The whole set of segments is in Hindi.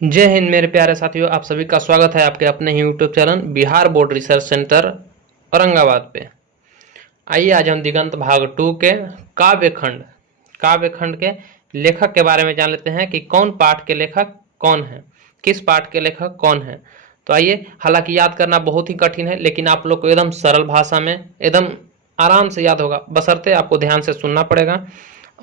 जय हिंद मेरे प्यारे साथियों, आप सभी का स्वागत है आपके अपने ही YouTube channel Bihar board research centre Aurangabad पे। आइए आज हम दिगंत भाग 2 के काव्यखंड के लेखक के बारे में जान लेते हैं कि कौन पाठ के लेखक कौन है, किस पाठ के लेखक कौन है। तो आइए, हालांकि याद करना बहुत ही कठिन है, लेकिन आप लोग को एकदम सरल भाषा में एकदम आराम से याद होगा, बशर्ते आपको ध्यान से सुनना पड़ेगा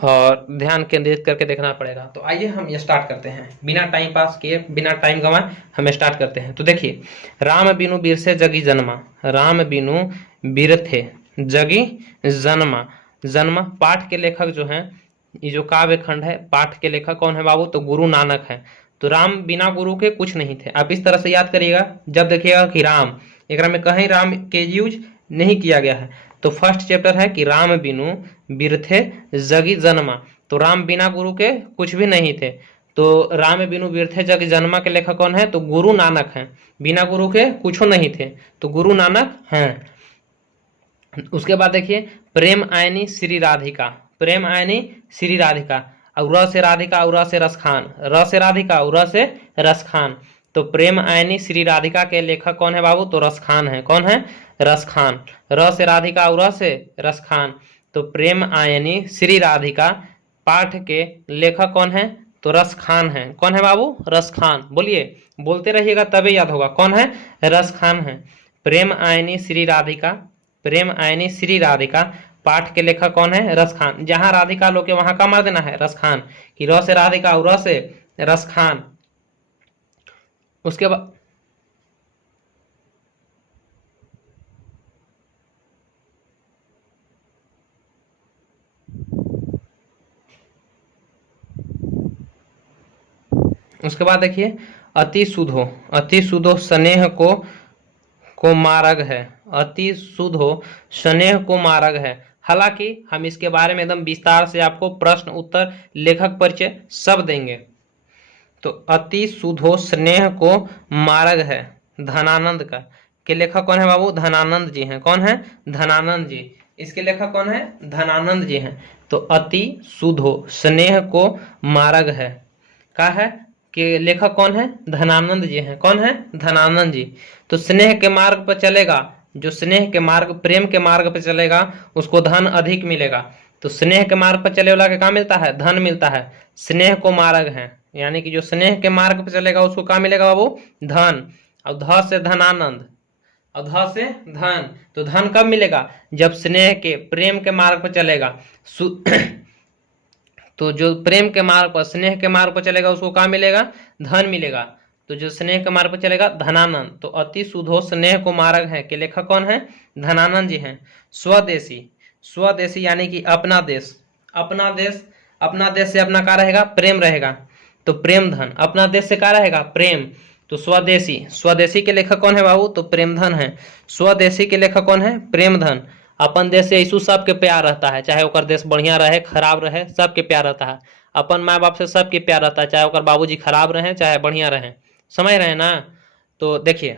और ध्यान केंद्रित करके देखना पड़ेगा। तो आइए हम ये स्टार्ट करते हैं, बिना टाइम पास किए, बिना टाइम गंवाए हम स्टार्ट करते हैं। तो देखिए, राम बिनु बीर से जगी जन्मा, राम बिनु बीर थे जगी जन्मा। जन्मा पाठ के लेखक जो हैं, ये जो काव्य खंड है, पाठ के लेखक कौन है बाबू? तो गुरु नानक है। तो राम बिना गुरु के कुछ नहीं थे। आप इस तरह से याद करिएगा, जब देखिएगा कि राम, एक में कहीं राम के यूज नहीं किया गया है, तो फर्स्ट चैप्टर है कि राम बिनु बिरथे जगी जन्मा। तो राम बिना गुरु के कुछ भी नहीं थे। तो राम बिनु बिरथे जग जन्मा के लेखक कौन है? तो गुरु नानक हैं। बिना गुरु के कुछ नहीं थे, तो गुरु नानक हैं। उसके बाद देखिए, प्रेम आयनी श्री राधिका, प्रेम आयनी श्री राधिका, और र से राधिका, और र से रसखान, र से राधिका, और र से रसखान। तो प्रेम आयनी श्री राधिका के लेखक कौन है बाबू? तो रसखान है। कौन है? रसखान। र से राधिका, और र से रसखान। तो प्रेम आयनी श्री राधिका पाठ के लेखक कौन है? तो रसखान है। कौन है बाबू? रसखान। बोलिए, बोलते रहिएगा तभी याद होगा। कौन है? रसखान है। प्रेम आयनी श्री राधिका, प्रेम आयनी श्री राधिका पाठ के लेखक कौन है? रसखान। जहां राधिका लोग के वहां का मार देना है रसखान, कि र से राधिका और र से रसखान। उसके बाद देखिए, अति सुधो, अति सुधो स्नेह को मार्ग है, अति सुधो स्नेह को मार्ग है। हालांकि हम इसके बारे में एकदम विस्तार से आपको प्रश्न उत्तर लेखक परिचय सब देंगे। तो अति सुधो स्नेह को मार्ग है धनानंद का, के लेखक कौन है बाबू? धनानंद जी हैं। कौन है? धनानंद जी। इसके लेखक कौन है? धनानंद जी हैं। तो अति सुधो स्नेह को मार्ग है का है कि लेखक कौन है? धनानंद जी हैं। कौन है? धनानंद जी। तो स्नेह के मार्ग पर चलेगा, जो स्नेह के मार्ग, प्रेम के मार्ग पर चलेगा, उसको धन अधिक मिलेगा। तो स्नेह के मार्ग पर चले वाला के क्या मिलता है? धन मिलता है। स्नेह को मार्ग है, यानी कि जो स्नेह के मार्ग पर चलेगा उसको क्या मिलेगा बाबू? धन। और ध से धनानंद, और ध से धन। तो धन कब मिलेगा? जब स्नेह के, प्रेम के मार्ग पर चलेगा। तो जो प्रेम के मार्ग पर, स्नेह के मार्ग पर चलेगा उसको क्या मिलेगा? धन मिलेगा। तो जो स्नेह के मार्ग पर चलेगा, धनानंद। तो अति सुधो स्नेह को मार्ग है के लेखक कौन है? धनानंद जी हैं। स्वदेशी, स्वदेशी यानी कि अपना देश, अपना देश, अपना देश से अपना क्या रहेगा? प्रेम रहेगा। तो प्रेम धन, अपना देश से क्या रहेगा? प्रेम। तो स्वदेशी, स्वदेशी के लेखक कौन है बाबू? तो प्रेमधन है। स्वदेशी के लेखक कौन है? प्रेमधन। अपन देश से यीशु सबके प्यार रहता है, चाहे ओकर देश बढ़िया रहे खराब रहे, सबके प्यार रहता है। अपन माँ बाप से सबके प्यार रहता है, चाहे ओकर बाबूजी खराब रहे चाहे बढ़िया रहे। समझ रहे हैं ना? तो देखिए,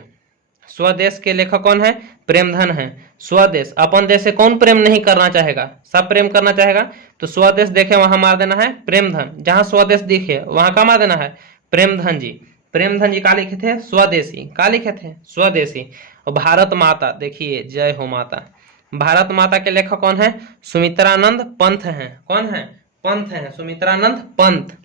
स्वदेश के लेखक कौन है? प्रेमधन है। स्वदेश, अपन देश से कौन प्रेम नहीं करना चाहेगा? सब प्रेम करना चाहेगा। तो स्वदेश देखे वहां मार देना है प्रेमधन, जहां स्वदेश दिखे वहां का मार देना है प्रेमधन जी। प्रेमधन जी का लिखे थे? स्वदेशी। का लिखे थे? स्वदेशी। और भारत माता, देखिए, जय हो माता, भारत माता के लेखक कौन है? सुमित्रानंद पंत हैं। कौन है? पंत हैं, सुमित्रानंद पंत।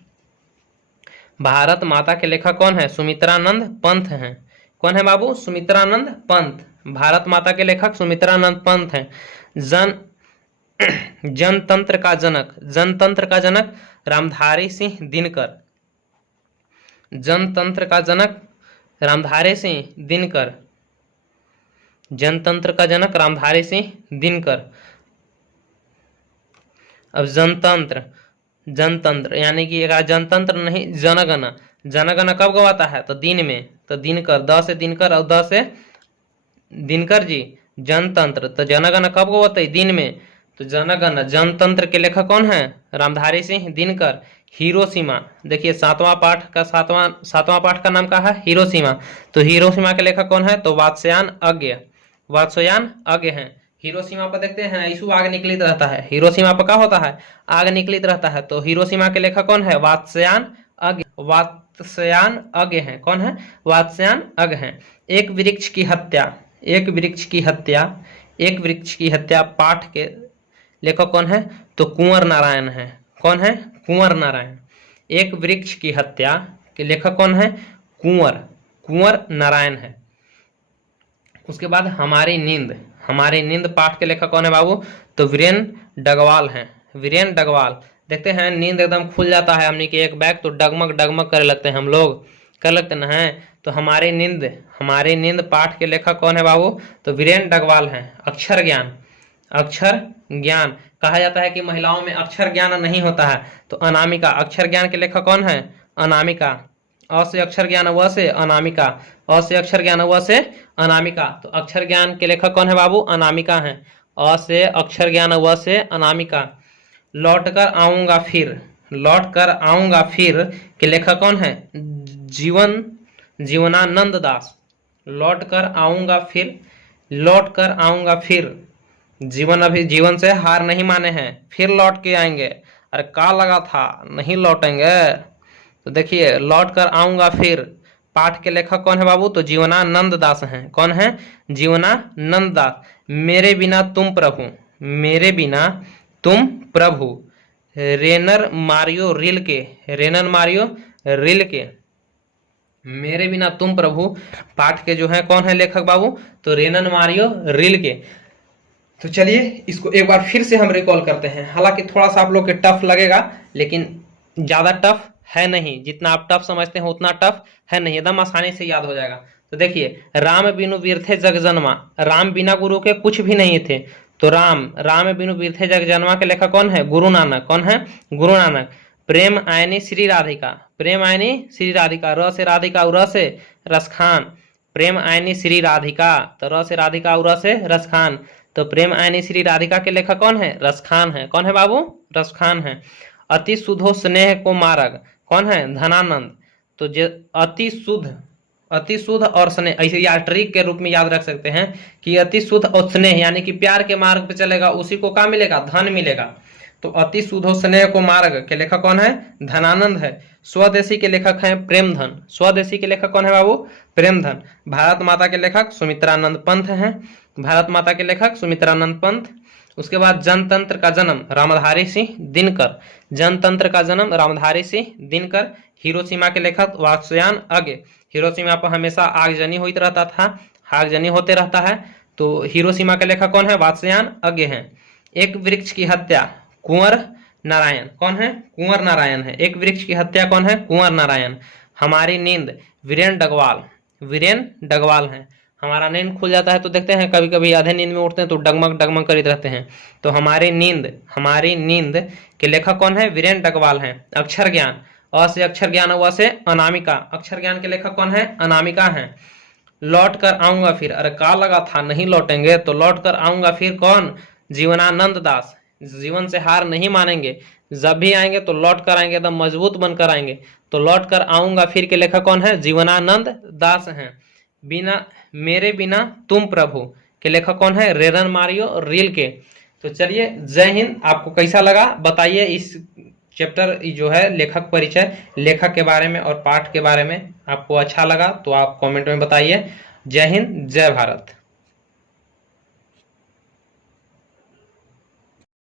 भारत माता के लेखक कौन है? सुमित्रानंद पंत हैं। कौन है बाबू? सुमित्रानंद पंत। भारत माता के लेखक सुमित्रानंद पंत हैं। जन जनतंत्र का जनक, जनतंत्र का जनक रामधारी सिंह दिनकर, जनतंत्र का जनक रामधारी सिंह दिनकर, जनतंत्र का जनक रामधारी सिंह दिनकर। अब जनतंत्र, जनतंत्र यानी कि जनतंत्र नहीं, जनगण, जनगण कब गवाता है? तो दिन में। तो दिनकर, द से दिनकर और द से दिनकर जी। जनतंत्र, तो जनगण कब गवाते है? दिन में। तो जनगण, जनतंत्र के लेखक कौन है? रामधारी सिंह दिनकर। हिरोशिमा, देखिए सातवां पाठ का, सातवां पाठ का नाम क्या है? हिरोशिमा। तो हिरोशिमा के लेखक कौन है? तो वात्स्यायन अज्ञ, वात्स्यायन अज्ञ हैं। हिरोशिमा पर देखते हैं इशू आग निकलित रहता है, हिरोशिमा पर क्या होता है? आग निकलित रहता है। तो हिरोशिमा के लेखक कौन है? वात्स्यायन अज्ञ, वात्स्यायन अज्ञ हैं। कौन है? वात्स्यायन अज्ञ हैं। एक वृक्ष की हत्या, एक वृक्ष की हत्या, एक वृक्ष की हत्या पाठ के लेखक कौन है? तो कुंवर नारायण है। कौन है? कुंवर नारायण। एक वृक्ष की हत्या के लेखक कौन है? कुंवर नारायण है। उसके बाद हमारी नींद, हमारी नींद पाठ के लेखक कौन है बाबू? तो वीरेंद्र डगवाल हैं। वीरेंद्र डगवाल। देखते हैं नींद एकदम खुल जाता है हमने के एक बैग तो डगमग डगमग करे लगते हैं हम लोग, कर लगते ना है। तो हमारी नींद पाठ के लेखक कौन है बाबू? तो वीरेंद्र डगवाल हैं। अक्षर ज्ञान, अक्षर ज्ञान कहा जाता है कि महिलाओं में अक्षर ज्ञान नहीं होता है, तो अनामिका। अक्षर ज्ञान के लेखक कौन है? अनामिका। अ से अक्षर ज्ञान, व से अनामिका। अ से अक्षर ज्ञान, व से अनामिका। तो अक्षर ज्ञान के लेखक कौन है बाबू? अनामिका हैं। अ से अक्षर ज्ञान, व से अनामिका। लौट कर आऊंगा फिर, लौट कर आऊंगा फिर के लेखक कौन है? जीवनानंद दास। लौट कर आऊंगा फिर, लौट कर आऊंगा फिर। जीवन अभी जीवन से हार नहीं माने हैं, फिर लौट के आएंगे। अरे का लगा था नहीं लौटेंगे? तो देखिए लौट कर आऊंगा फिर पाठ के लेखक कौन है बाबू? तो जीवनानंद दास हैं। कौन है? जीवनानंद दास। मेरे बिना तुम प्रभु, मेरे बिना तुम प्रभु। रेनर मारियो रिल्के, रेनर मारियो रिल्के। मेरे बिना तुम प्रभु पाठ के जो है कौन है लेखक बाबू? तो रेनर मारियो रिल्के। तो चलिए इसको एक बार फिर से हम रिकॉल करते हैं। हालांकि थोड़ा सा आप लोग के टफ लगेगा, लेकिन ज्यादा टफ है नहीं। जितना आप टफ समझते हैं उतना टफ है नहीं, एकदम आसानी से याद हो जाएगा। तो देखिए, राम बिनु बिरथे जग जन्मा। राम बिना गुरु के कुछ भी नहीं थे, तो राम बिनु बिरथे जग जन्मा के लेखक कौन है? गुरु नानक। कौन है? गुरु नानक। प्रेम आयनी श्री राधिका, प्रेम आयनी श्री राधिका। र से राधिका, उर से रसखान। प्रेम आयनी श्री राधिका, तो र से राधिका, उर से रसखान। तो प्रेम आयनी श्री राधिका के लेखक कौन है? रसखान है। कौन है बाबू? रसखान है। अति शुद्धो स्नेह को मार्ग, कौन है? धनानंद। तो अति शुद्ध और स्नेह, ऐसे या ट्रिक के रूप में याद रख सकते हैं कि अति शुद्ध और स्नेह यानी कि प्यार के मार्ग पे चलेगा, उसी को क्या मिलेगा? धन मिलेगा। तो अति शुद्ध और स्नेह को मार्ग के लेखक कौन है? धनानंद है। स्वदेशी के लेखक हैं प्रेमधन। स्वदेशी के लेखक कौन है बाबू? प्रेमधन। भारत माता के लेखक सुमित्रानंद पंत हैं। भारत माता के लेखक सुमित्रानंद पंत। उसके बाद जनतंत्र का जन्म रामधारी सिंह दिनकर। जनतंत्र का जन्म रामधारी सिंह दिनकर। हिरोशिमा के लेखक वात्स्यायन अज्ञ। हिरोशिमा पर हमेशा आगजनी होते रहता था, आगजनी होते रहता है, तो हिरोशिमा के लेखक कौन है? वात्स्यायन अज्ञ हैं। एक वृक्ष की हत्या कुंवर नारायण। कौन है? कुंवर नारायण है। एक वृक्ष की हत्या कौन है? कुंवर नारायण। हमारी नींद वीरेंद्र डगवाल, वीरेंद्र डगवाल हैं। हमारा नींद खुल जाता है तो देखते हैं कभी कभी आधे नींद में उठते हैं तो डगमग डगमग करते रहते हैं। तो हमारी नींद के लेखक कौन है? वीरेंद्र डगवाल हैं। अक्षर ज्ञान, अ से अक्षर ज्ञान, व से अनामिका। अक्षर ज्ञान के लेखक कौन है? अनामिका हैं। लौट कर आऊंगा फिर, अरे का लगा था नहीं लौटेंगे, तो लौट कर आऊंगा फिर कौन? जीवनानंद दास। जीवन से हार नहीं मानेंगे, जब भी आएंगे तो लौट कर आएंगे, एकदम मजबूत बनकर आएंगे। तो लौट कर आऊंगा फिर के लेखक कौन है? जीवनानंद दास हैं। मेरे बिना तुम प्रभु के लेखक कौन है? रेनर मारियो रिल्के। तो चलिए जय हिंद। आपको कैसा लगा बताइए इस चैप्टर जो है लेखक परिचय, लेखक के बारे में और पाठ के बारे में आपको अच्छा लगा तो आप कमेंट में बताइए। जय हिंद, जय भारत।